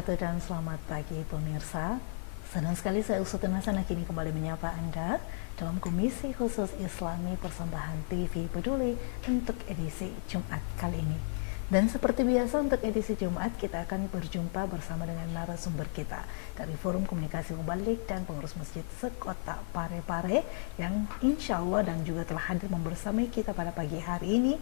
wabarakatuh dan selamat pagi pemirsa. Senang sekali saya Ustadz Hasanah kini kembali menyapa Anda dalam Komisi Khusus Islami Persembahan TV Peduli untuk edisi Jumat kali ini. Dan seperti biasa untuk edisi Jumat kita akan berjumpa bersama dengan narasumber kita dari Forum Komunikasi Mubalik dan Pengurus Masjid Sekota Parepare yang insya Allah dan juga telah hadir membersamai kita pada pagi hari ini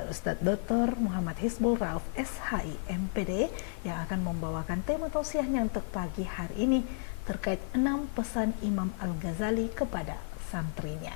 Ustadz Dr. Muhammad Hizbul Rauf SHI MPD yang akan membawakan tema tausiahnya untuk pagi hari ini terkait 6 pesan Imam Al-Ghazali kepada santrinya.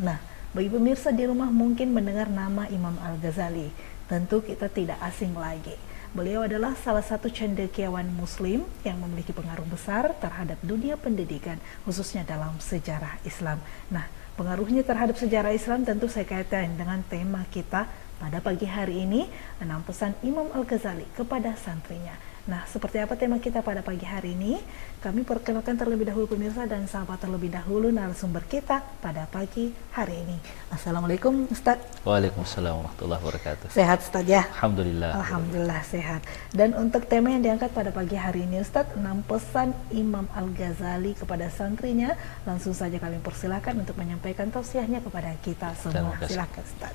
Nah, bagi pemirsa di rumah mungkin mendengar nama Imam Al-Ghazali, tentu kita tidak asing lagi. Beliau adalah salah satu cendekiawan muslim yang memiliki pengaruh besar terhadap dunia pendidikan, khususnya dalam sejarah Islam. Nah, pengaruhnya terhadap sejarah Islam tentu saya kaitkan dengan tema kita pada pagi hari ini, 6 pesan Imam Al-Ghazali kepada santrinya. Nah, seperti apa tema kita pada pagi hari ini? Kami perkenalkan terlebih dahulu pemirsa dan sahabat terlebih dahulu narasumber kita pada pagi hari ini. Assalamualaikum Ustaz. Waalaikumsalam warahmatullahi wabarakatuh. Sehat Ustaz ya? Alhamdulillah. Alhamdulillah sehat. Dan untuk tema yang diangkat pada pagi hari ini Ustaz, 6 pesan Imam Al-Ghazali kepada santrinya. Langsung saja kami persilakan untuk menyampaikan tausiahnya kepada kita semua. Silakan Ustaz.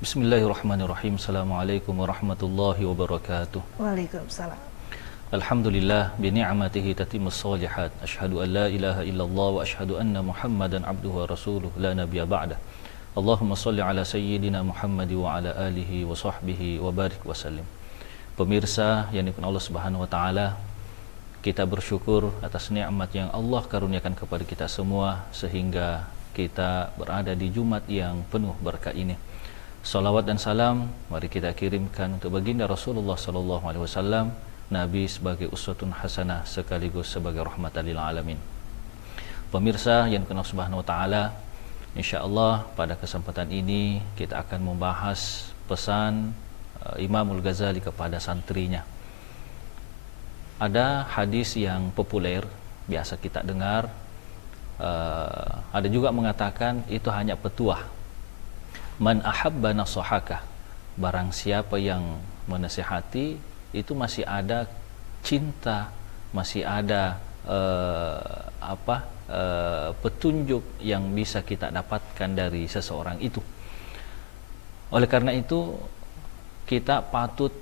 Bismillahirrahmanirrahim. Assalamualaikum warahmatullahi wabarakatuh. Waalaikumsalam. Alhamdulillah bi ni'matihi tatimmus shalihat. Asyhadu an la ilaha illallah wa asyhadu anna Muhammadan abduhu wa rasuluh la nabiyya ba'dah. Allahumma shalli ala sayyidina Muhammad wa ala alihi wa sahbihi wa barik wa sallim. Pemirsa yang dimuliakan Allah Subhanahu wa taala, kita bersyukur atas nikmat yang Allah karuniakan kepada kita semua sehingga kita berada di Jumat yang penuh berkah ini. Salawat dan salam mari kita kirimkan untuk baginda Rasulullah sallallahu alaihi wasallam, Nabi sebagai uswatun hasanah sekaligus sebagai rahmatan lil alamin. Pemirsa yang dikenal Subhanahu wa taala, insyaallah pada kesempatan ini kita akan membahas pesan Imam Al-Ghazali kepada santrinya. Ada hadis yang populer biasa kita dengar, ada juga mengatakan itu hanya petuah. Man ahabba nasahaka, barang siapa yang menasihati itu masih ada cinta, masih ada petunjuk yang bisa kita dapatkan dari seseorang itu. Oleh karena itu kita patut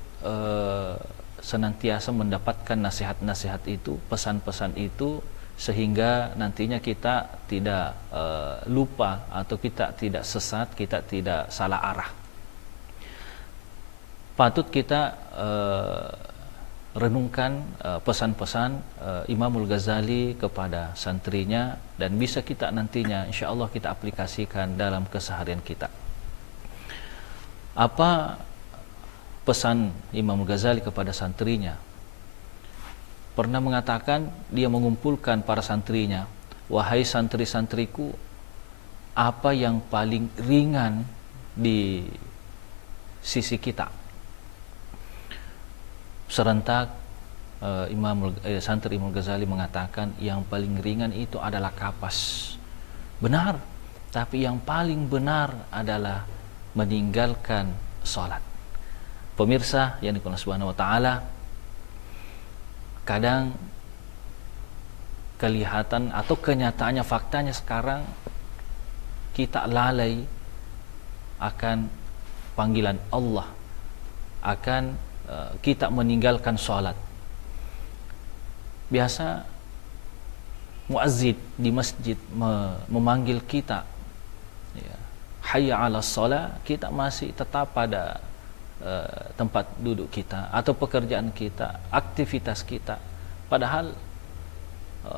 senantiasa mendapatkan nasihat-nasihat itu, pesan-pesan itu, sehingga nantinya kita tidak lupa atau kita tidak sesat, kita tidak salah arah. Patut kita renungkan pesan-pesan Imamul Ghazali kepada santrinya dan bisa kita nantinya insyaallah kita aplikasikan dalam keseharian kita. Apa pesan Imamul Ghazali kepada santrinya? Pernah mengatakan, dia mengumpulkan para santrinya, wahai santri-santriku, apa yang paling ringan di sisi kita? Serentak santri Imam Ghazali mengatakan yang paling ringan itu adalah kapas. Benar, tapi yang paling benar adalah meninggalkan sholat. Pemirsa yang dimuliakan Subhanahu wa taala, kadang kelihatan atau kenyataannya, faktanya sekarang kita lalai akan panggilan Allah, akan kita meninggalkan sholat. Biasa muazzin di masjid memanggil kita, ya, hayya ala sholat, kita masih tetap pada tempat duduk kita atau pekerjaan kita, aktivitas kita, padahal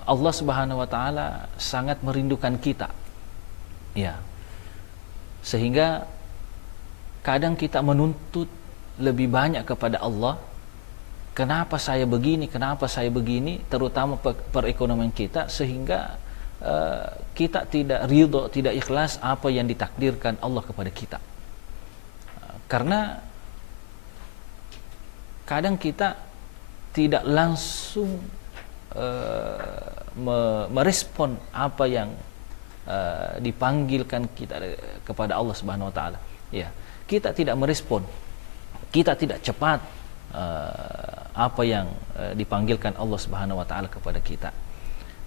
Allah Subhanahu wa taala sangat merindukan kita, ya, sehingga kadang kita menuntut lebih banyak kepada Allah. Kenapa saya begini, kenapa saya begini, terutama perekonomian kita, sehingga kita tidak ridho, tidak ikhlas apa yang ditakdirkan Allah kepada kita. Karena kadang kita tidak langsung merespon apa yang dipanggilkan kita kepada Allah Subhanahu wa taala. Ya, kita tidak merespon, kita tidak cepat apa yang dipanggilkan Allah Subhanahu wa taala kepada kita.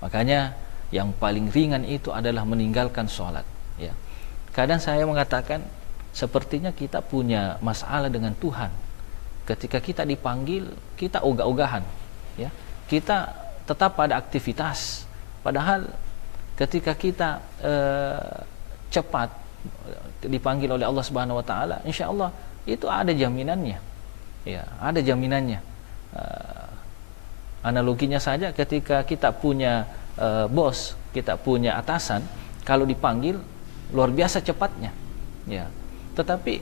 Makanya yang paling ringan itu adalah meninggalkan sholat, ya. Kadang saya mengatakan sepertinya kita punya masalah dengan Tuhan. Ketika kita dipanggil, kita ogah-ogahan, ya. Kita tetap pada aktivitas. Padahal ketika kita cepat dipanggil oleh Allah Subhanahu wa taala, insya Allah itu ada jaminannya. Ya, ada jaminannya. Analoginya saja ketika kita punya bos, kita punya atasan, kalau dipanggil luar biasa cepatnya. Ya. Tetapi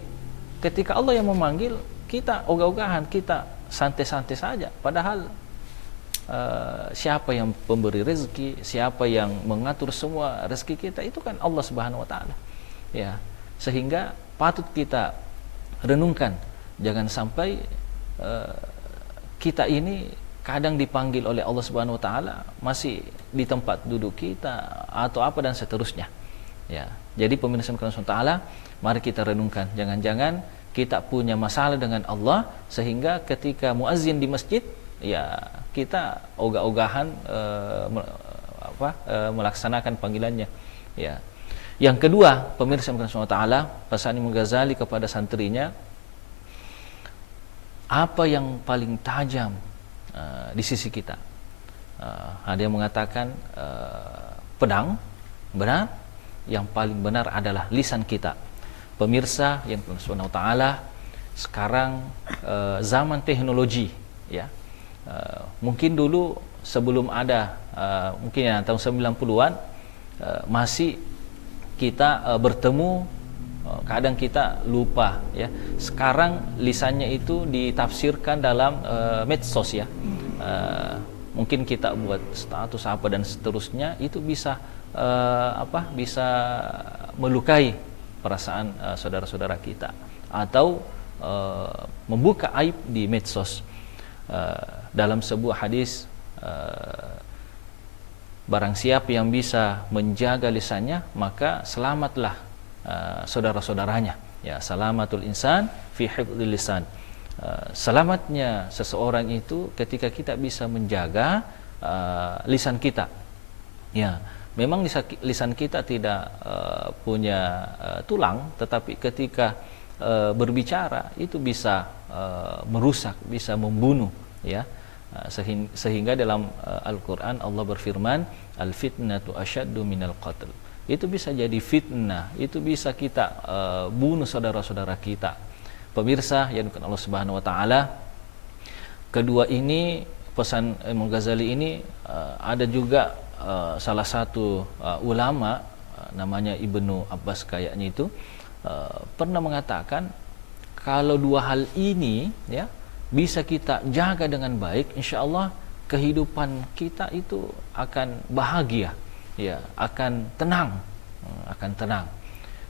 ketika Allah yang memanggil, kita ogah-ogahan, kita santai-santai saja. Padahal siapa yang pemberi rezeki, siapa yang mengatur semua rezeki kita itu kan Allah Subhanahu wa taala. Ya. Sehingga patut kita renungkan, jangan sampai kita ini kadang dipanggil oleh Allah Subhanahu wa taala masih di tempat duduk kita atau apa dan seterusnya. Ya. Jadi pemirsa Allah, mari kita renungkan, jangan-jangan kita punya masalah dengan Allah sehingga ketika muazin di masjid, ya kita ogah-ogahan melaksanakan panggilannya. Ya. Yang kedua, pemirsa Allah, pesan Imam Ghazali kepada santrinya, apa yang paling tajam di sisi kita? Ada yang mengatakan pedang, benar. Yang paling benar adalah lisan kita. Pemirsa yang Subhanahu wa taala, sekarang zaman teknologi, ya. Mungkin dulu sebelum ada mungkin ya tahun 90-an masih kita bertemu, kadang kita lupa, ya. Sekarang lisannya itu ditafsirkan dalam medsos, ya. Mungkin kita buat status apa dan seterusnya, itu bisa bisa melukai perasaan saudara-saudara kita, atau membuka aib di medsos. Dalam sebuah hadis, barang siapa yang bisa menjaga lisannya, maka selamatlah saudara-saudaranya. Ya, salamatul insan fi hifdzil lisan. Selamatnya seseorang itu ketika kita bisa menjaga lisan kita. Ya, memang lisan kita tidak punya tulang, tetapi ketika berbicara itu bisa merusak, bisa membunuh, ya. Sehingga dalam Al-Quran Allah berfirman, al-fitnatu asyaddu minal qatl. Itu bisa jadi fitnah, itu bisa kita bunuh saudara-saudara kita. Pemirsa yang dimuliakan Allah Subhanahu wa taala, kedua ini pesan Imam Ghazali ini ada juga salah satu ulama namanya Ibnu Abbas kayaknya itu pernah mengatakan, kalau dua hal ini, ya, bisa kita jaga dengan baik, insya Allah kehidupan kita itu akan bahagia, ya, akan tenang,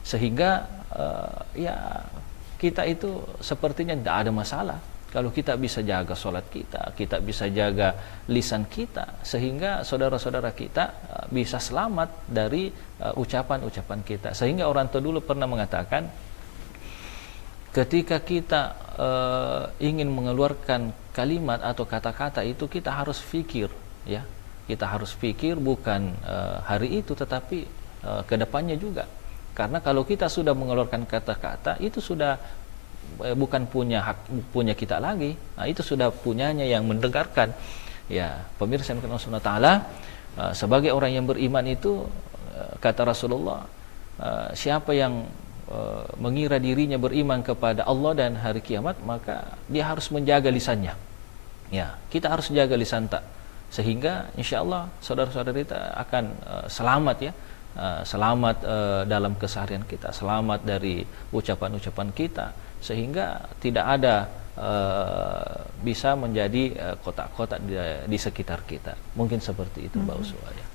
sehingga ya kita itu sepertinya tidak ada masalah kalau kita bisa jaga sholat kita, kita bisa jaga lisan kita, sehingga saudara-saudara kita bisa selamat dari ucapan-ucapan kita. Sehingga orang tua dulu pernah mengatakan, ketika kita ingin mengeluarkan kalimat atau kata-kata itu, kita harus fikir, ya. Kita harus fikir bukan hari itu, tetapi kedepannya juga. Karena kalau kita sudah mengeluarkan kata-kata, itu sudah bukan punya kita lagi. Nah, itu sudah punyanya yang mendengarkan. Ya, pemirsa yang Allah Subhanahu wa taala, sebagai orang yang beriman itu, kata Rasulullah, siapa yang mengira dirinya beriman kepada Allah dan hari kiamat, maka dia harus menjaga lisannya. Ya, kita harus jaga lisan tak, sehingga insya Allah saudara-saudara kita akan selamat, ya. Selamat dalam keseharian kita, selamat dari ucapan-ucapan kita, sehingga tidak ada bisa menjadi kotak-kotak di sekitar kita. Mungkin seperti itu, Mbak Uswa, ya.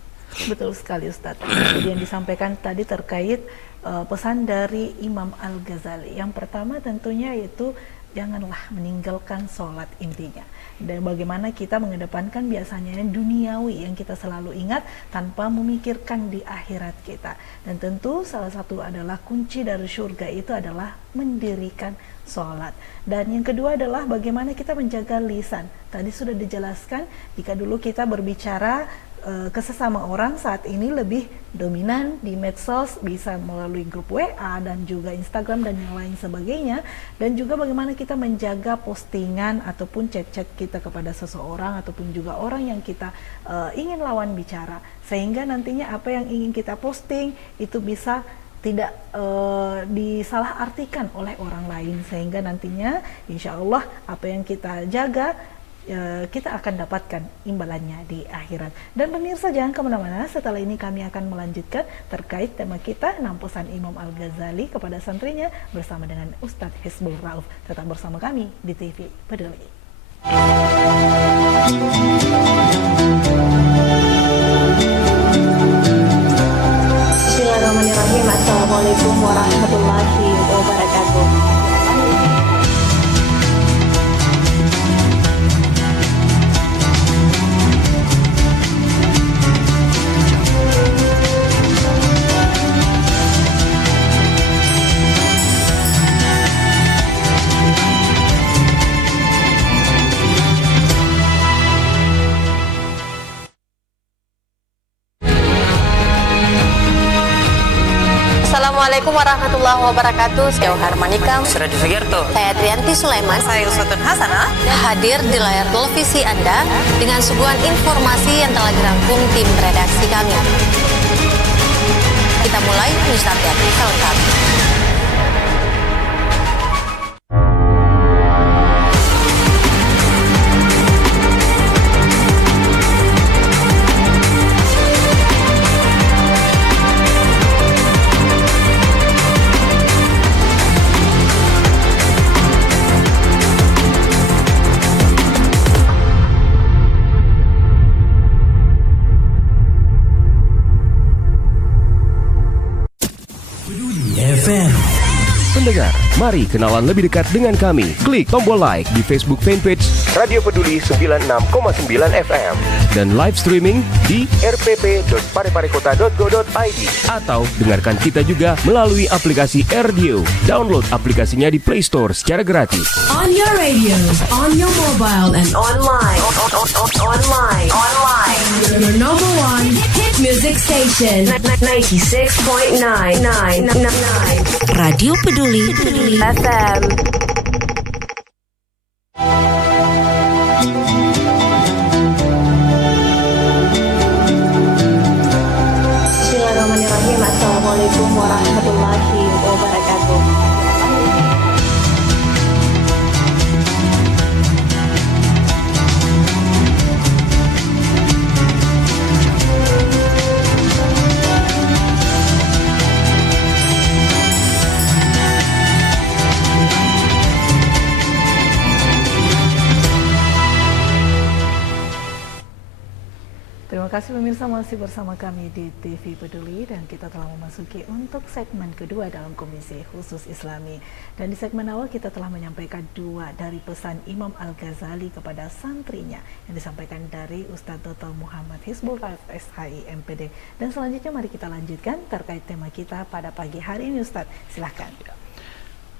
Betul sekali, Ustadz. Jadi yang disampaikan tadi terkait pesan dari Imam Al-Ghazali. Yang pertama tentunya yaitu janganlah meninggalkan sholat, intinya. Dan bagaimana kita mengedepankan biasanya yang duniawi yang kita selalu ingat tanpa memikirkan di akhirat kita. Dan tentu salah satu adalah kunci dari surga itu adalah mendirikan sholat. Dan yang kedua adalah bagaimana kita menjaga lisan. Tadi sudah dijelaskan, jika dulu kita berbicara ke sesama orang, saat ini lebih dominan di medsos, bisa melalui grup WA dan juga Instagram dan yang lain sebagainya. Dan juga bagaimana kita menjaga postingan ataupun chat-chat kita kepada seseorang ataupun juga orang yang kita ingin lawan bicara, sehingga nantinya apa yang ingin kita posting itu bisa tidak disalahartikan oleh orang lain, sehingga nantinya insya Allah apa yang kita jaga kita akan dapatkan imbalannya di akhirat. Dan pemirsa jangan kemana-mana, setelah ini kami akan melanjutkan terkait tema kita 6 pesan Imam Al-Ghazali kepada santrinya bersama dengan Ustadz Hisbul Rauf. Tetap bersama kami di TV Peduli. Bismillahirrahmanirrahim. Assalamualaikum warahmatullahi wabarakatuh. Assalamualaikum warahmatullahi wabarakatuh. Saya Harmanikam, Suradi Sugierto, saya Trianti Sulaiman, saya Uswatun Hasanah, hadir di layar televisi Anda dengan suguhan informasi yang telah dirangkum tim redaksi kami. Kita mulai news update selengkapnya. Pendengar, mari kenalan lebih dekat dengan kami. Klik tombol like di Facebook fanpage Radio Peduli 96,9 FM dan live streaming di rpp.pareparekota.go.id atau dengarkan kita juga melalui aplikasi RDio. Download aplikasinya di Play Store secara gratis. On your radio, on your mobile and online. Your number one hit music station 96.9 Radio Peduli FM. Bismillahirrahmanirrahim. Assalamualaikum warahmatullahi wabarakatuh. Terima kasih pemirsa, masih bersama kami di TV Peduli dan kita telah memasuki untuk segmen kedua dalam Komisi Khusus Islami. Dan di segmen awal kita telah menyampaikan 2 dari pesan Imam Al-Ghazali kepada santrinya yang disampaikan dari Ustadz Dr. Muhammad Hisbul Rauf SHI MPD. Dan selanjutnya mari kita lanjutkan terkait tema kita pada pagi hari ini. Ustadz, silahkan.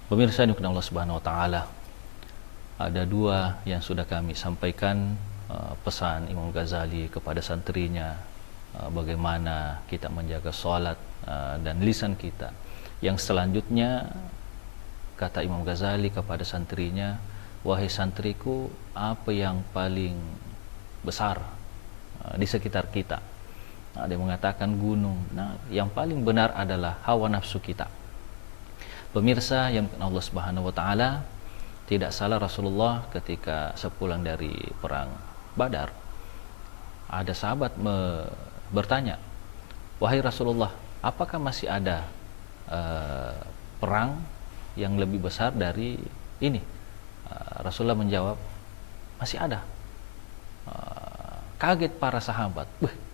Pemirsa yang dikenal Allah Subhanahu wa taala, ada 2 yang sudah kami sampaikan pesan Imam Ghazali kepada santrinya, bagaimana kita menjaga sholat dan lisan kita. Yang selanjutnya kata Imam Ghazali kepada santrinya, wahai santriku, apa yang paling besar di sekitar kita? Ada yang mengatakan gunung. Nah, yang paling benar adalah hawa nafsu kita. Pemirsa yang Allah Subhanahu wa taala, tidak salah Rasulullah ketika sepulang dari perang Badar, ada sahabat bertanya, wahai Rasulullah, apakah masih ada perang yang lebih besar dari ini? Rasulullah menjawab, masih ada. Kaget para sahabat,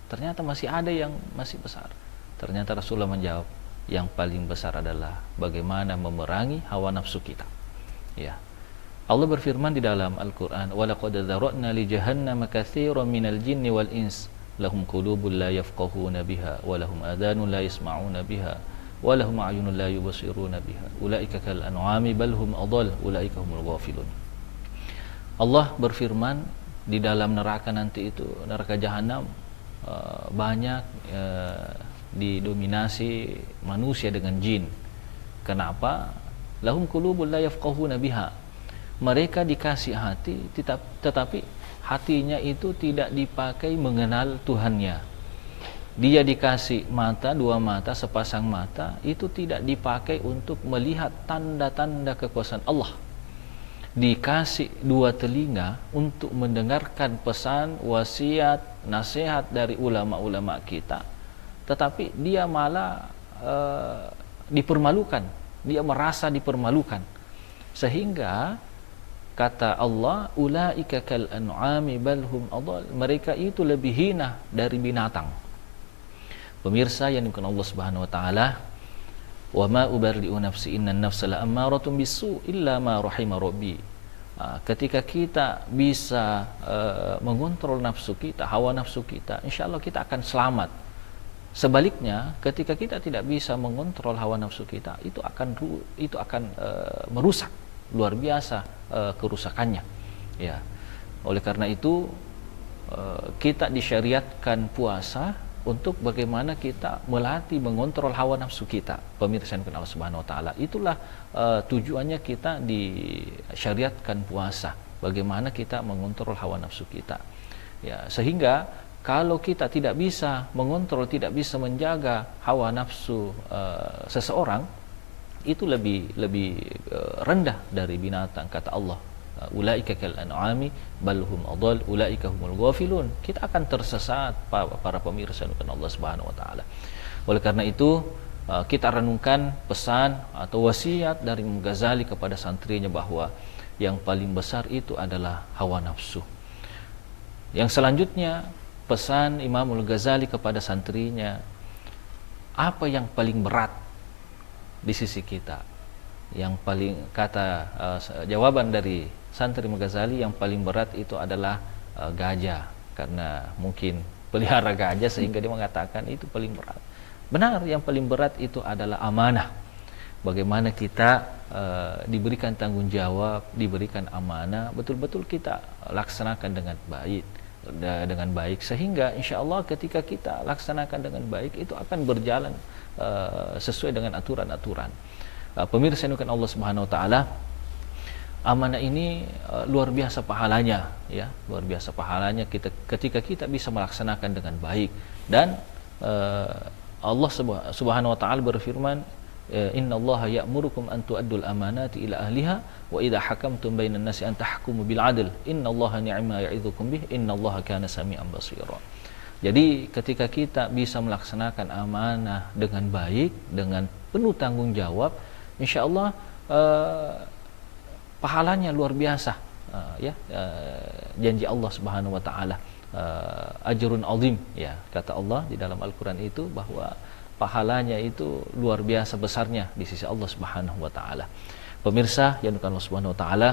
ternyata masih ada yang masih besar. Ternyata Rasulullah menjawab, yang paling besar adalah bagaimana memerangi hawa nafsu kita. Ya. Allah berfirman di dalam Al-Quran, وَلَقَدْ ذَرَأْنَا لِجَهَنَّمَ كَثِيرًا مِنَ الْجِنِّ وَالْإِنسِ لَهُمْ قُلُوبٌ لَا يَفْقَهُونَ بِهَا وَلَهُمْ آذَانٌ لَا يَسْمَعُونَ بِهَا wa lahum a'yunun la yubsiruna biha ulaika kal an'ami bal hum adall ulaika humul ghafilun. Allah berfirman di dalam neraka nanti itu, neraka jahanam, banyak didominasi manusia dengan jin. Kenapa? Lahum qulubun la yafqahuna biha. Mereka dikasih hati tetapi hatinya itu tidak dipakai mengenal Tuhannya. Dia dikasih mata, dua mata, sepasang mata, itu tidak dipakai untuk melihat tanda-tanda kekuasaan Allah. Dikasih dua telinga untuk mendengarkan pesan, wasiat, nasihat dari ulama-ulama kita, tetapi dia malah dipermalukan, dia merasa dipermalukan, sehingga kata Allah, ulaika kal an'ami bal hum adall, mereka itu lebih hina dari binatang. Pemirsa yang dimuliakan Allah Subhanahu wa taala, wa ma ubarri'u nafsi innan nafsa la'ammaratun bisu illa ma rahima rabbi. Ketika kita bisa mengontrol nafsu kita, hawa nafsu kita, insyaallah kita akan selamat. Sebaliknya, ketika kita tidak bisa mengontrol hawa nafsu kita, itu akan merusak luar biasa kerusakannya. Ya. Oleh karena itu kita disyariatkan puasa untuk bagaimana kita melatih mengontrol hawa nafsu kita. Pemirsa yang Allah Subhanahu wa taala, itulah tujuannya kita disyariatkan puasa. Bagaimana kita mengontrol hawa nafsu kita. Ya, sehingga kalau kita tidak bisa mengontrol, tidak bisa menjaga hawa nafsu seseorang, itu lebih rendah dari binatang, kata Allah. Ulaika kal an'ami bal hum adall ulaika humul ghafilun. Kita akan tersesat para pemirsa Allah Subhanahu wa taala. Oleh karena itu kita renungkan pesan atau wasiat dari Imam Ghazali kepada santrinya bahwa yang paling besar itu adalah hawa nafsu. Yang selanjutnya pesan Imam Ghazali kepada santrinya, apa yang paling berat di sisi kita? Yang paling jawaban dari santri Imam Ghazali, yang paling berat itu adalah gajah, karena mungkin pelihara gajah sehingga dia mengatakan itu paling berat. Benar, yang paling berat itu adalah amanah. Bagaimana kita diberikan tanggung jawab, diberikan amanah, betul-betul kita laksanakan dengan baik, sehingga insya Allah ketika kita laksanakan dengan baik, itu akan berjalan sesuai dengan aturan-aturan. Pemirsa yang Allah Subhanahu wa taala, amanah ini luar biasa pahalanya, ya, luar biasa pahalanya ketika kita bisa melaksanakan dengan baik. Dan Allah Subhanahu wa taala berfirman, innallaha ya'murukum an tu'addul amanati ila ahliha wa idza hakamtum bainan nasi an tahkumu bil 'adl innallaha ni'ma ya'idzukum bih innallaha kana sami'an basira. Jadi ketika kita bisa melaksanakan amanah dengan baik, dengan penuh tanggung jawab, insyaallah pahalanya luar biasa, janji Allah Subhanahu wa taala, ajrun azim, ya, kata Allah di dalam Al-Qur'an itu bahwa pahalanya itu luar biasa besarnya di sisi Allah Subhanahu wa taala. Pemirsa yang dimuliakan Allah Subhanahu wa taala,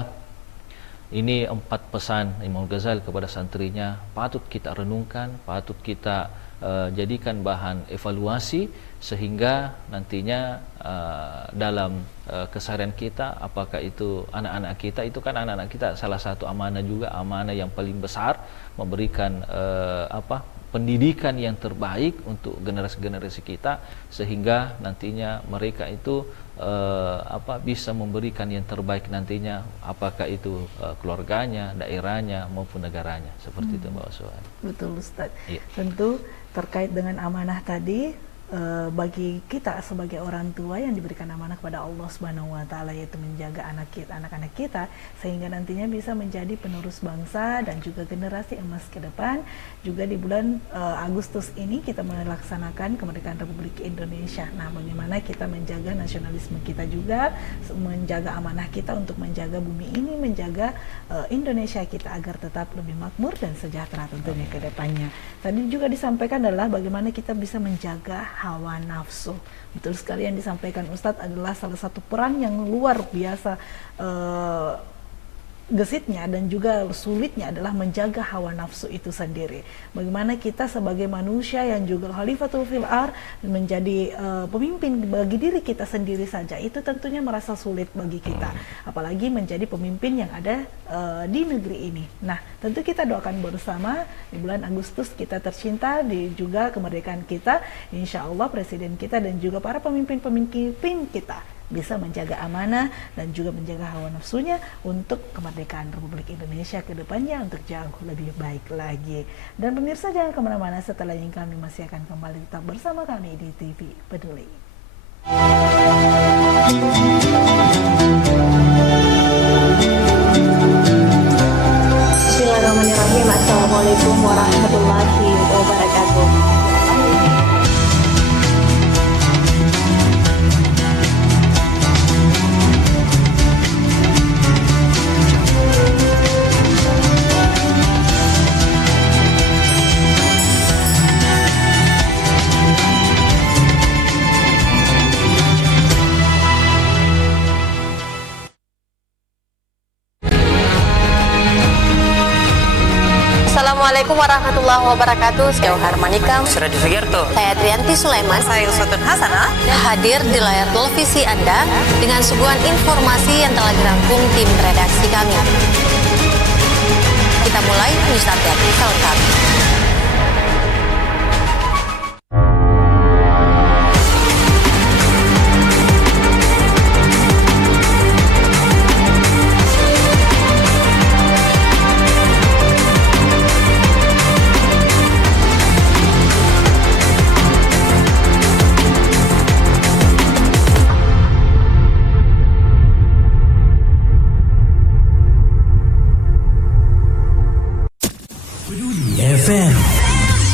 ini 4 pesan Imam Ghazali kepada santrinya patut kita renungkan, patut kita jadikan bahan evaluasi, sehingga nantinya dalam keseharian kita, apakah itu anak-anak kita, itu kan anak-anak kita salah satu amanah juga, amanah yang paling besar, memberikan pendidikan yang terbaik untuk generasi-generasi kita, sehingga nantinya mereka itu bisa memberikan yang terbaik nantinya, apakah itu keluarganya, daerahnya maupun negaranya, seperti itu Mbak Uswan. Betul Ustaz. Iya. Tentu terkait dengan amanah tadi, bagi kita sebagai orang tua yang diberikan amanah kepada Allah Subhanahu wa taala, yaitu menjaga anak-anak kita sehingga nantinya bisa menjadi penerus bangsa dan juga generasi emas ke depan. Juga di bulan Agustus ini kita melaksanakan kemerdekaan Republik Indonesia. Nah, bagaimana kita menjaga nasionalisme kita juga, menjaga amanah kita untuk menjaga bumi ini, menjaga Indonesia kita agar tetap lebih makmur dan sejahtera tentunya ke depannya. Tadi juga disampaikan adalah bagaimana kita bisa menjaga hawa nafsu. Betul sekali yang disampaikan Ustadz, adalah salah satu peran yang luar biasa gesitnya dan juga sulitnya adalah menjaga hawa nafsu itu sendiri. Bagaimana kita sebagai manusia yang juga khalifatul fil ard menjadi pemimpin bagi diri kita sendiri saja, itu tentunya merasa sulit bagi kita, apalagi menjadi pemimpin yang ada di negeri ini. Nah, tentu kita doakan bersama di bulan Agustus kita tercinta, di juga kemerdekaan kita, insya Allah presiden kita dan juga para pemimpin-pemimpin kita bisa menjaga amanah dan juga menjaga hawa nafsunya untuk kemerdekaan Republik Indonesia ke depannya untuk jauh lebih baik lagi. Dan pemirsa jangan kemana-mana, setelah ini kami masih akan kembali tetap bersama kami di TV Peduli. Bismillahirrahmanirrahim. Assalamualaikum warahmatullahi wabarakatuh. Assalamualaikum warahmatullahi wabarakatuh. Saya Harmanika, Suradi Sugiarto, saya Trianti Sulaiman, saya Uswatun Hasanah, hadir di layar televisi Anda dengan suguhan informasi yang telah dirangkum tim redaksi kami. Kita mulai news update selengkapnya.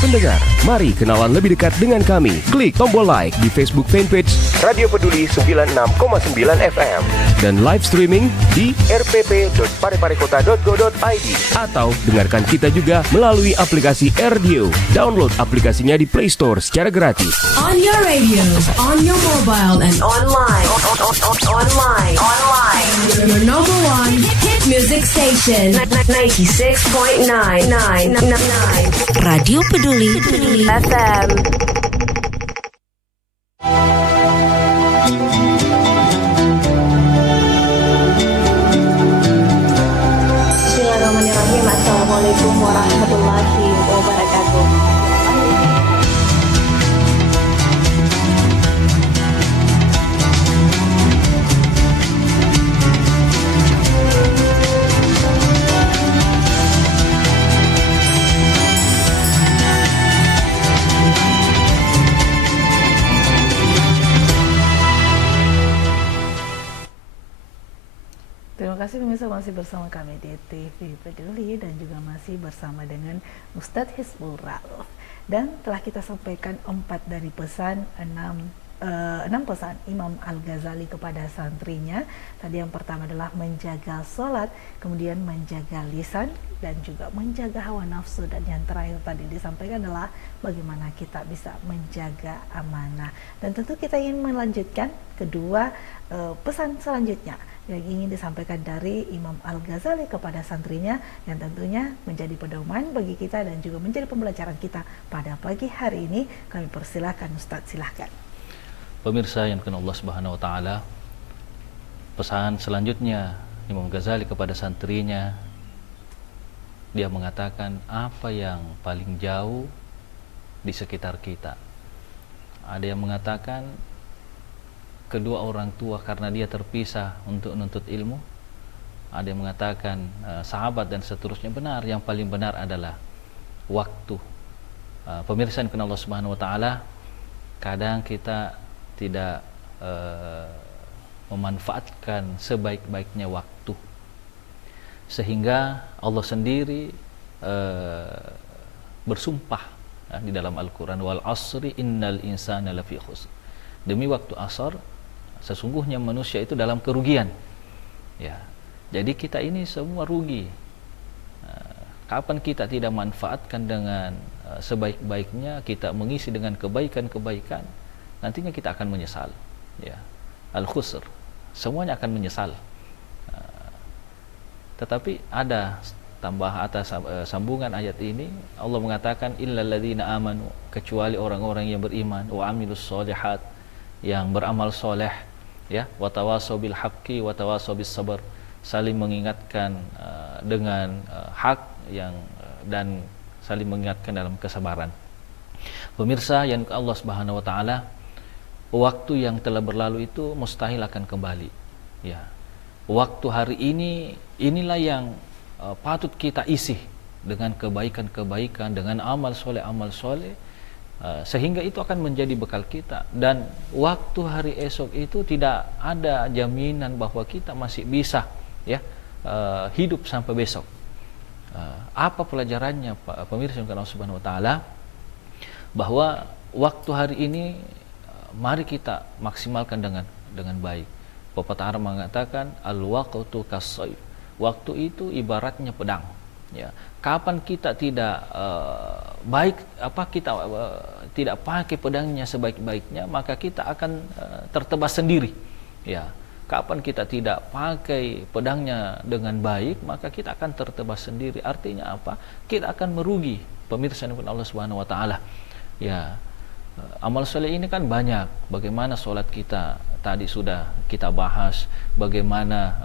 Pendengar, mari kenalan lebih dekat dengan kami. Klik tombol like di Facebook fanpage Radio Peduli 96,9 FM dan live streaming di rpp.pareparekota.go.id atau dengarkan kita juga melalui aplikasi RDio. Download aplikasinya di Play Store secara gratis. On your radio, on your mobile and Online. your number one hit music station. 96.9. Radio Peduli FM. Bismillahirrahmanirrahim. Assalamualaikum warahmatullahi wabarakatuh. Terima kasih pemirsa, masih bersama kami di TV Peduli dan juga masih bersama dengan Ustadz Hizbul Rauf. Dan telah kita sampaikan 4 dari pesan 6 pesan Imam Al-Ghazali kepada santrinya. Tadi yang pertama adalah menjaga sholat, kemudian menjaga lisan dan juga menjaga hawa nafsu, dan yang terakhir tadi disampaikan adalah bagaimana kita bisa menjaga amanah. Dan tentu kita ingin melanjutkan kedua pesan selanjutnya yang ingin disampaikan dari Imam Al-Ghazali kepada santrinya, yang tentunya menjadi pedoman bagi kita dan juga menjadi pembelajaran kita pada pagi hari ini. Kami persilahkan Ustadz, silahkan. Pemirsa yang dimuliakan Allah Subhanahu wa taala, pesan selanjutnya Imam Ghazali kepada santrinya, dia mengatakan apa yang paling jauh di sekitar kita. Ada yang mengatakan kedua orang tua karena dia terpisah untuk menuntut ilmu. Ada yang mengatakan sahabat dan seterusnya. Benar, yang paling benar adalah waktu. Pemirsa yang dimuliakan Allah Subhanahu wa taala, kadang kita tidak memanfaatkan sebaik-baiknya waktu, sehingga Allah sendiri bersumpah di dalam Al-Quran, wal asri innal insana lafi khusr, demi waktu asar sesungguhnya manusia itu dalam kerugian. Ya, jadi kita ini semua rugi. Kapan kita tidak manfaatkan dengan sebaik-baiknya, kita mengisi dengan kebaikan-kebaikan, nantinya kita akan menyesal. Ya, al-khusr, semuanya akan menyesal. Tetapi ada tambah atas sambungan ayat ini, Allah mengatakan illal ladzina amanu, kecuali orang-orang yang beriman, wa amilus sholihat, yang beramal soleh, ya, wa tawasau bil haqqi wa tawasau bis sabr, saling mengingatkan dengan hak dan saling mengingatkan dalam kesabaran. Pemirsa yang Allah Subhanahu wa taala, waktu yang telah berlalu itu mustahil akan kembali. Ya. Waktu hari ini, inilah yang patut kita isi dengan kebaikan-kebaikan, dengan amal soleh, sehingga itu akan menjadi bekal kita. Dan waktu hari esok itu tidak ada jaminan bahwa kita masih bisa, ya, hidup sampai besok. Apa pelajarannya, Pak pemirsa yang Allah Subhanahu wa taala? Bahwa waktu hari ini mari kita maksimalkan dengan baik. Pepatah Arab mengatakan al-waqtu kas-sayf. Waktu itu ibaratnya pedang. Ya. Kapan kita tidak tidak pakai pedangnya sebaik-baiknya, maka kita akan tertebas sendiri. Ya. Kapan kita tidak pakai pedangnya dengan baik, maka kita akan tertebas sendiri. Artinya apa? Kita akan merugi. Pemirsa Allah Subhanahu wa taala. Ya. Amal soleh ini kan banyak. Bagaimana solat kita tadi sudah kita bahas, bagaimana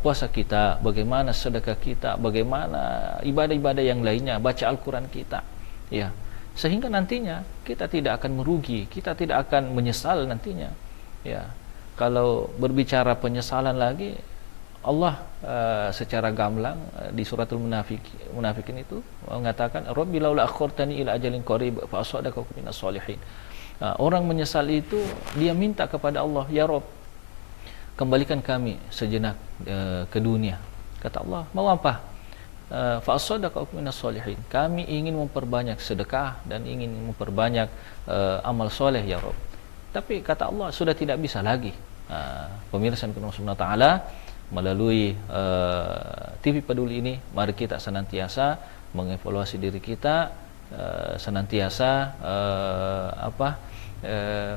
puasa kita, bagaimana sedekah kita, bagaimana ibadah-ibadah yang lainnya, baca Al-Quran kita, ya, sehingga nantinya kita tidak akan merugi, kita tidak akan menyesal nantinya, ya. Kalau berbicara penyesalan lagi, Allah secara gamblang di suratul munafikin itu mengatakan Rabbi laula akhortani ila ajalin qarib fa asadaka minas solihin. Orang menyesal itu dia minta kepada Allah, ya Rabb, kembalikan kami sejenak ke dunia. Kata Allah, mau apa? Fa asadaka minas solihin. Kami ingin memperbanyak sedekah dan ingin memperbanyak amal soleh, ya Rabb. Tapi kata Allah sudah tidak bisa lagi. Pemirsa Allah Subhanahu wa taala, melalui TV Peduli ini, mari kita senantiasa mengevaluasi diri kita, senantiasa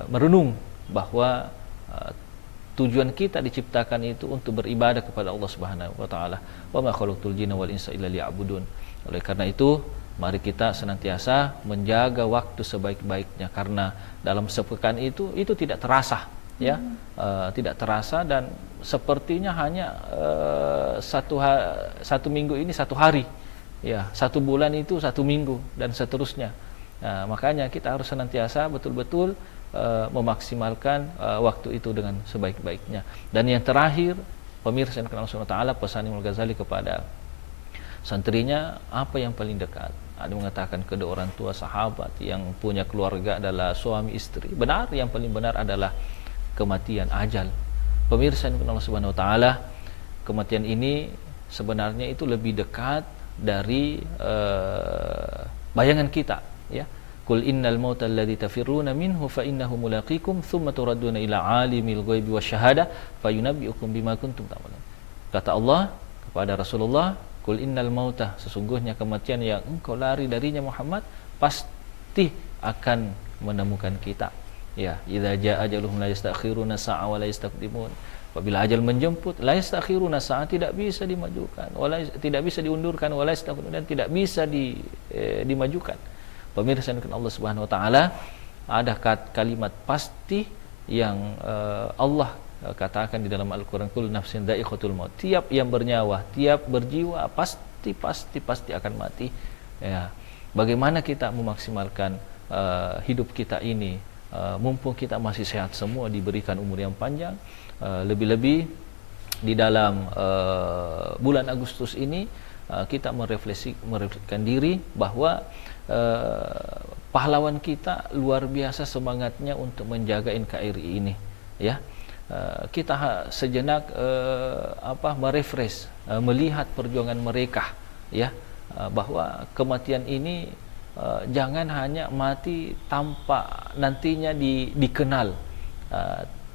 merenung bahwa tujuan kita diciptakan itu untuk beribadah kepada Allah Subhanahu wa taala. Wa ma khalaqtul jinna wal insa illa liya'budun. Oleh karena itu, mari kita senantiasa menjaga waktu sebaik-baiknya, karena dalam sepekan itu tidak terasa, ya, tidak terasa, dan sepertinya hanya satu minggu ini satu hari, ya, satu bulan itu satu minggu, dan seterusnya. Nah, makanya kita harus senantiasa betul-betul memaksimalkan waktu itu dengan sebaik-baiknya. Dan yang terakhir, pemirsa yang Allah Subhanahu wa taala, pesan Imam Ghazali kepada santrinya, apa yang paling dekat? Ada mengatakan kedua orang tua, sahabat, yang punya keluarga adalah suami istri. Benar, yang paling benar adalah kematian, ajal. Pemirsa yang Allah Subhanahu wa taala, kematian ini sebenarnya itu lebih dekat dari bayangan kita, ya. Qul innal mautal ladzi tafirruna minhu fa innahu mulaqikum tsumma turadduna ila alimil ghaibi wasyahadah fayunabbiukum bima kuntum ta'malun. Kata Allah kepada Rasulullah, qul innal mauta, sesungguhnya kematian yang engkau lari darinya Muhammad pasti akan menemukan kita. Ya, idza jaa ajaluhum la yastakhiruna sa'a wa la yastaqdimun. Apabila ajal menjemput, la yastakhiruna sa'a, tidak bisa dimajukan, tidak bisa diundurkan, wa la yastaqdimun, dan tidak bisa dimajukan. Pemirsa Allah Subhanahu wa taala, ada kalimat pasti yang Allah katakan di dalam Al-Qur'an, kullu nafsin dha'iqatul maut. Tiap yang bernyawa, tiap berjiwa pasti akan mati. Ya. Bagaimana kita memaksimalkan hidup kita ini, mumpung kita masih sehat semua, diberikan umur yang panjang, lebih-lebih di dalam bulan Agustus ini kita merefleksikan diri bahwa pahlawan kita luar biasa semangatnya untuk menjaga NKRI ini, ya. Kita sejenak merefresh, melihat perjuangan mereka, ya, bahwa kematian ini jangan hanya mati tanpa nantinya dikenal,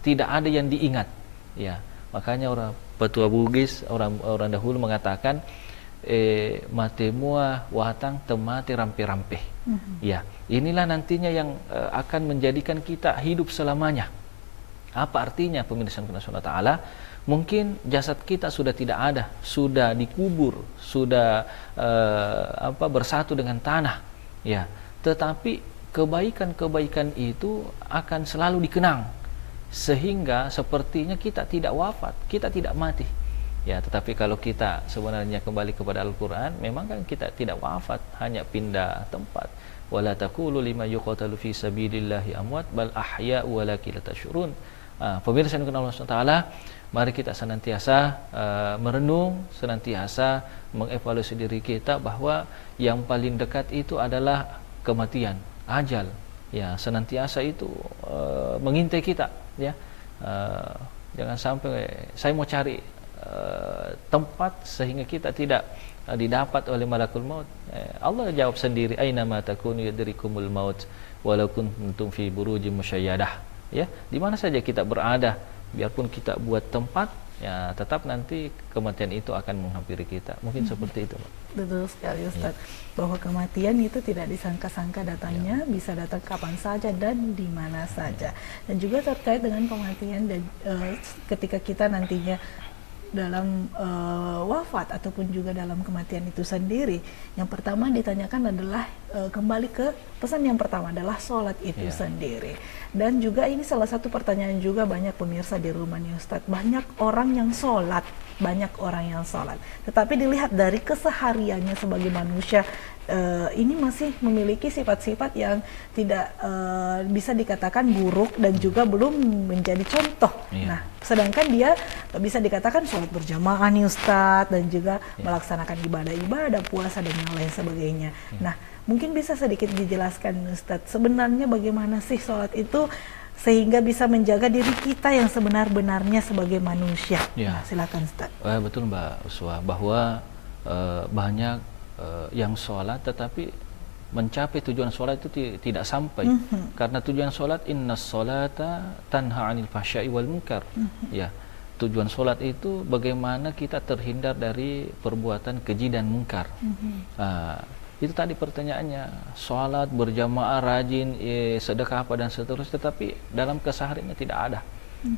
tidak ada yang diingat, ya. Makanya orang petua Bugis, orang dahulu mengatakan mate mua watang temate rampe-rampe. Ya, inilah nantinya yang akan menjadikan kita hidup selamanya. Apa artinya, pemirsa Allah Taala? Mungkin jasad kita sudah tidak ada, sudah dikubur, sudah bersatu dengan tanah, ya. Tetapi kebaikan-kebaikan itu akan selalu dikenang, sehingga sepertinya kita tidak wafat, kita tidak mati. Ya, tetapi kalau kita sebenarnya kembali kepada Al-Quran, memang kan kita tidak wafat, hanya pindah tempat. Wala taqulu lima yuqatalu fi sabilillahi amwat bal ahya'u walakin la tash'urun. Pemirsa yang dikenal Allah SWT, mari kita senantiasa merenung, senantiasa mengevaluasi diri kita bahwa yang paling dekat itu adalah kematian, ajal. Ya, senantiasa itu mengintai kita, ya. Jangan sampai saya mau cari tempat sehingga kita tidak didapat oleh malakul maut. Allah jawab sendiri, aina ma takunu yadrikumul maut walau kuntum fi burujin musyayyadah. Ya, di mana saja kita berada, biarpun kita buat tempat, ya tetap nanti kematian itu akan menghampiri kita. Mungkin seperti itu, Pak. Betul sekali, Ustaz. Bahwa kematian itu tidak disangka-sangka datangnya, bisa datang kapan saja dan di mana saja. Dan juga terkait dengan kematian dan ketika kita nantinya dalam wafat ataupun juga dalam kematian itu sendiri, yang pertama ditanyakan adalah kembali ke pesan yang pertama adalah sholat itu sendiri. Dan juga ini salah satu pertanyaan juga banyak pemirsa di rumah nih Ustadz, banyak orang yang sholat, tetapi dilihat dari kesehariannya sebagai manusia, ini masih memiliki sifat-sifat yang tidak bisa dikatakan buruk dan juga belum menjadi contoh. Nah, sedangkan dia bisa dikatakan sholat berjamaah nih Ustadz, dan juga melaksanakan ibadah-ibadah, puasa dan yang lain sebagainya. Nah, mungkin bisa sedikit dijelaskan Ustadz, sebenarnya bagaimana sih sholat itu sehingga bisa menjaga diri kita yang sebenar-benarnya sebagai manusia. Nah, silakan Ustadz. Betul Mbak Uswah, bahwa banyak yang sholat tetapi mencapai tujuan sholat itu tidak sampai. Karena tujuan sholat, innas sholata tanha 'anil fahsya'i wal munkar. Ya, tujuan sholat itu bagaimana kita terhindar dari perbuatan keji dan mungkar. Itu tadi pertanyaannya, sholat berjamaah, rajin, sedekah apa dan seterusnya, tetapi dalam kesehariannya tidak ada.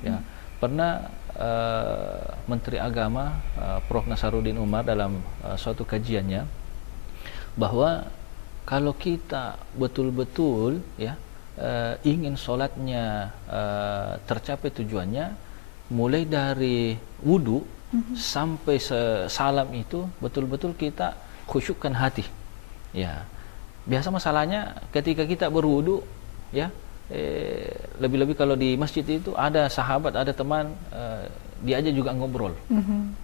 Ya, pernah Menteri Agama Prof. Nasaruddin Umar dalam suatu kajiannya bahwa kalau kita betul-betul ingin sholatnya tercapai tujuannya, mulai dari wudu sampai salam itu betul-betul kita khusyukkan hati. Ya, biasa masalahnya ketika kita berwudu, ya, lebih-lebih kalau di masjid itu ada sahabat, ada teman, diajak juga ngobrol.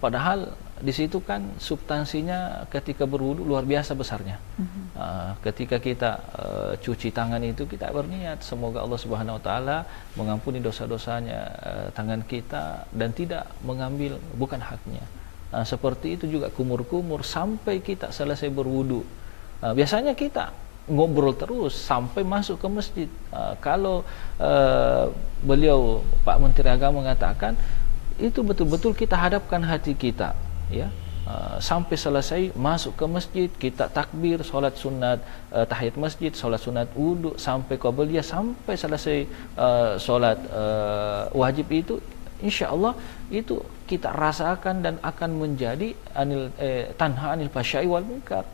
Padahal di situ kan substansinya ketika berwudu luar biasa besarnya. Ketika kita cuci tangan itu kita berniat semoga Allah Subhanahu Wa Taala mengampuni dosa-dosanya tangan kita dan tidak mengambil bukan haknya. Seperti itu juga kumur-kumur sampai kita selesai berwudu. Biasanya kita ngobrol terus sampai masuk ke masjid. Kalau beliau Pak Menteri Agama mengatakan itu betul-betul kita hadapkan hati kita, ya, sampai selesai masuk ke masjid kita takbir, sholat sunat tahiyat masjid, sholat sunat wudu, sampai qabliyah, sampai selesai sholat wajib itu, insya Allah itu kita rasakan dan akan menjadi tanha 'anil fahsya'i wal munkar.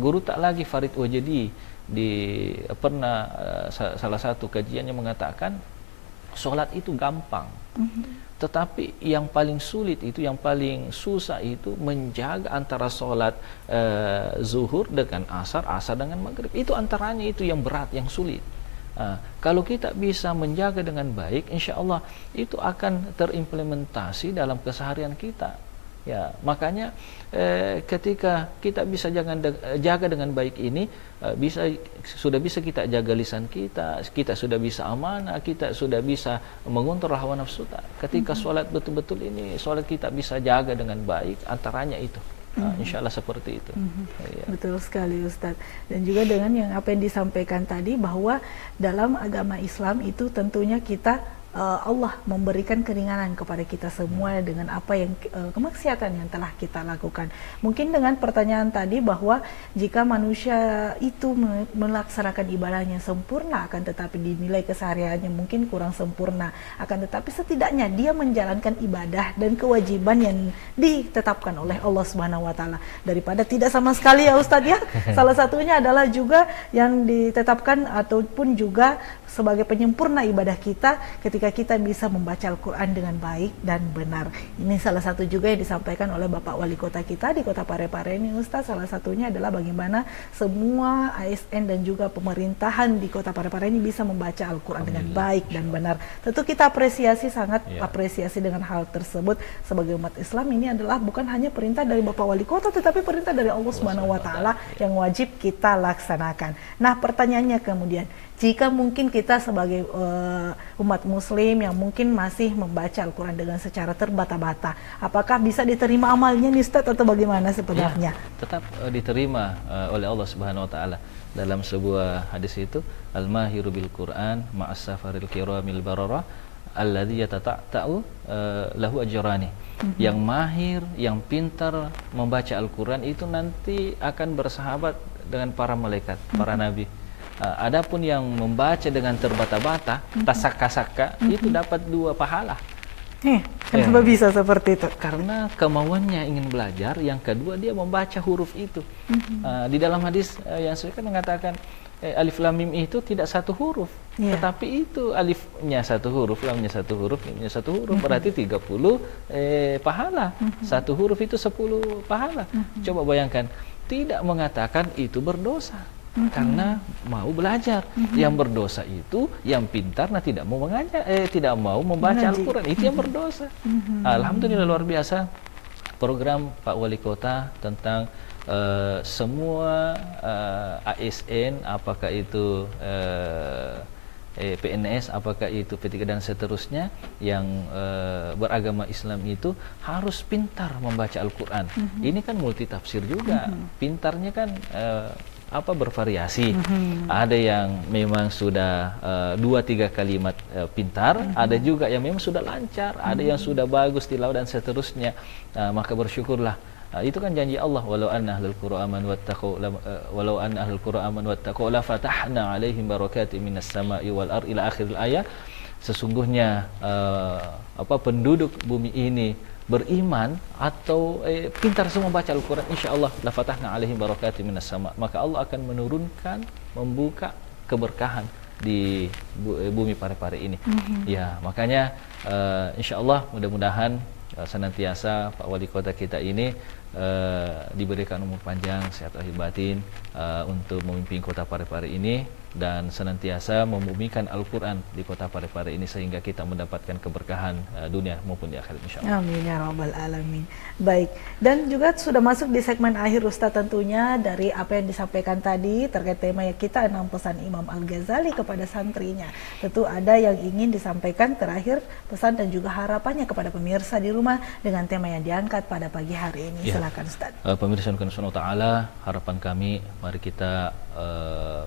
Guru tak lagi Farid Wajdi pernah salah satu kajiannya mengatakan sholat itu gampang, tetapi yang paling sulit itu, yang paling susah itu menjaga antara sholat zuhur dengan asar, asar dengan maghrib. Itu antaranya itu yang berat, yang sulit. Kalau kita bisa menjaga dengan baik, insya Allah itu akan terimplementasi dalam keseharian kita. Ya, makanya ketika kita bisa jaga dengan baik ini, sudah bisa kita jaga lisan kita, kita sudah bisa amanah, kita sudah bisa mengontrol hawa nafsu. Ketika sholat betul-betul ini, sholat kita bisa jaga dengan baik, antaranya itu. Insya Allah seperti itu. Ya. Betul sekali Ustadz. Dan juga dengan yang apa yang disampaikan tadi, bahwa dalam agama Islam itu tentunya kita Allah memberikan keringanan kepada kita semua dengan apa yang kemaksiatan yang telah kita lakukan. Mungkin dengan pertanyaan tadi bahwa jika manusia itu melaksanakan ibadahnya sempurna, akan tetapi dinilai kesehariannya mungkin kurang sempurna, akan tetapi setidaknya dia menjalankan ibadah dan kewajiban yang ditetapkan oleh Allah Subhanahu wa taala, daripada tidak sama sekali ya Ustadz ya. Salah satunya adalah juga yang ditetapkan ataupun juga sebagai penyempurna ibadah kita ketika kita bisa membaca Al-Quran dengan baik dan benar. Ini salah satu juga yang disampaikan oleh Bapak Wali Kota kita di Kota Parepare ini Ustaz. Salah satunya adalah bagaimana semua ASN dan juga pemerintahan di Kota Parepare ini bisa membaca Al-Quran dengan baik dan benar. Tentu kita apresiasi, sangat apresiasi dengan hal tersebut. Sebagai umat Islam, ini adalah bukan hanya perintah dari Bapak Wali Kota, tetapi perintah dari Allah Subhanahu wa taala yang wajib kita laksanakan. Nah, pertanyaannya kemudian, jika mungkin kita sebagai umat muslim yang mungkin masih membaca Al-Quran dengan secara terbata-bata, apakah bisa diterima amalnya nih Ustaz atau bagaimana sebenarnya? Ya, tetap diterima oleh Allah Subhanahu wa taala. Dalam sebuah hadis itu, al-mahiru bil Quran ma'as safaril kiramil barara alladzi yatata'u lahu ajrani. Yang mahir, yang pintar membaca Al-Quran itu nanti akan bersahabat dengan para malaikat, para nabi. Adapun yang membaca dengan terbata-bata, tasaka-saka, itu dapat 2 pahala. Kenapa bisa seperti itu? Karena kemauannya ingin belajar, yang kedua dia membaca huruf itu. Di dalam hadis yang saya kan mengatakan alif lam mim itu tidak 1 huruf, tetapi itu alifnya 1 huruf, lamnya 1 huruf, mimnya 1 huruf, berarti 30 pahala. 1 huruf itu 10 pahala. Coba bayangkan, tidak mengatakan itu berdosa. Karena mau belajar. Yang berdosa itu yang pintar, nah tidak mau mengajar, tidak mau membaca Al-Quran, itu yang berdosa. Alhamdulillah, luar biasa program Pak Wali Kota tentang semua ASN, apakah itu PNS, apakah itu P3 dan seterusnya yang beragama Islam itu harus pintar membaca Al-Quran. Ini kan multi tafsir juga. Pintarnya kan bervariasi. Ada yang memang sudah 2-3 kalimat pintar, ada juga yang memang sudah lancar, ada yang sudah bagus tilawah dan seterusnya. Maka bersyukurlah. Itu kan janji Allah, walau anna ahlul qura amanu wattaqu la fatahna 'alaihim barakatim minas sama'i wal ardh ila akhiril ayat. Sesungguhnya penduduk bumi ini beriman atau pintar semua baca Al-Quran, insyaallah la fatahna 'alaihim barakatim minas sama', maka Allah akan menurunkan, membuka keberkahan di bumi Parepare ini. Ya, makanya insyaallah mudah-mudahan senantiasa Pak Wali Kota kita ini diberikan umur panjang, sehat lahir batin untuk memimpin Kota Parepare ini dan senantiasa membumikan Al-Quran di Kota Parepare ini sehingga kita mendapatkan keberkahan dunia maupun di akhirat insyaallah. Amin ya rabbal alamin. Baik, dan juga sudah masuk di segmen akhir Ustaz, tentunya dari apa yang disampaikan tadi terkait tema yang kita 6 pesan Imam Al-Ghazali kepada santrinya. Tentu ada yang ingin disampaikan terakhir, pesan dan juga harapannya kepada pemirsa di rumah dengan tema yang diangkat pada pagi hari ini. Silakan Ustaz. Pemirsa Subhanahu wa taala, harapan kami mari kita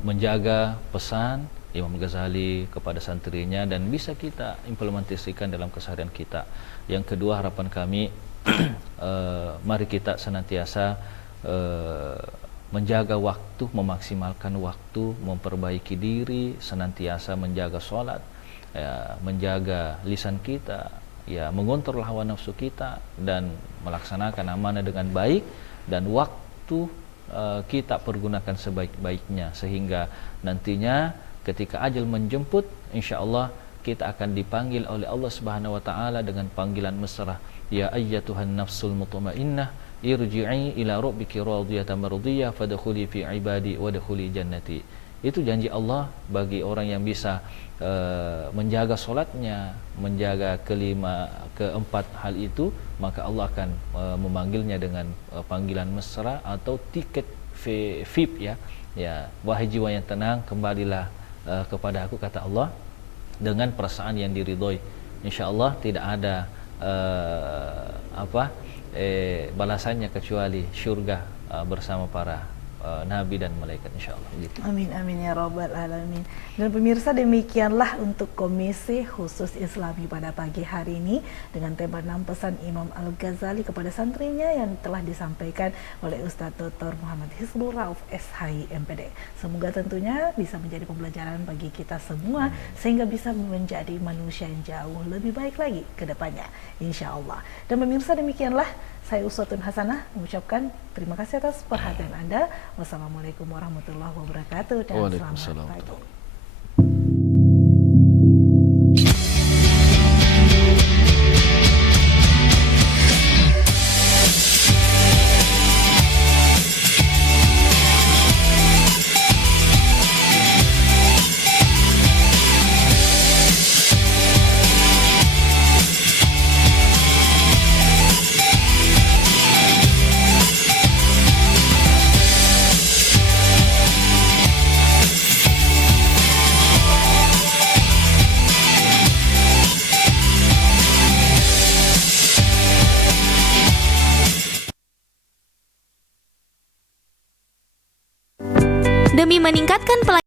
menjaga pesan Imam Ghazali kepada santrinya dan bisa kita implementasikan dalam keseharian kita. Yang kedua, harapan kami mari kita senantiasa menjaga waktu, memaksimalkan waktu, memperbaiki diri, senantiasa menjaga sholat, menjaga lisan kita, mengontrol hawa nafsu kita dan melaksanakan amanah dengan baik, dan waktu kita pergunakan sebaik-baiknya sehingga nantinya ketika ajal menjemput, insyaallah kita akan dipanggil oleh Allah Subhanahu wa taala dengan panggilan mesra, ya ayyatuhan nafsul mutmainnah irji'i ila rabbiki radiyatan mardiyah fadkhuli fi ibadi wadkhuli jannati. Itu janji Allah bagi orang yang bisa menjaga solatnya, menjaga keempat hal itu, maka Allah akan memanggilnya dengan panggilan mesra atau tiket VIP wahai jiwa yang tenang, kembalilah kepada aku, kata Allah, dengan perasaan yang diridhoi. Insyaallah tidak ada balasannya kecuali syurga bersama para nabi dan malaikat insyaallah gitu. Amin amin ya rabbal alamin. Dan pemirsa, demikianlah untuk Komisi Khusus Islami pada pagi hari ini dengan tema 6 pesan Imam Al-Ghazali kepada santrinya yang telah disampaikan oleh Ustadz Dr. Muhammad Hizbul Rauf SHI MPD. Semoga tentunya bisa menjadi pembelajaran bagi kita semua sehingga bisa menjadi manusia yang jauh lebih baik lagi ke depannya insyaallah. Dan pemirsa, demikianlah saya Uswatun Hasanah mengucapkan terima kasih atas perhatian Anda. Wassalamualaikum warahmatullahi wabarakatuh dan Waalaikumsalam. selamat pagi. Demi meningkatkan pelayanan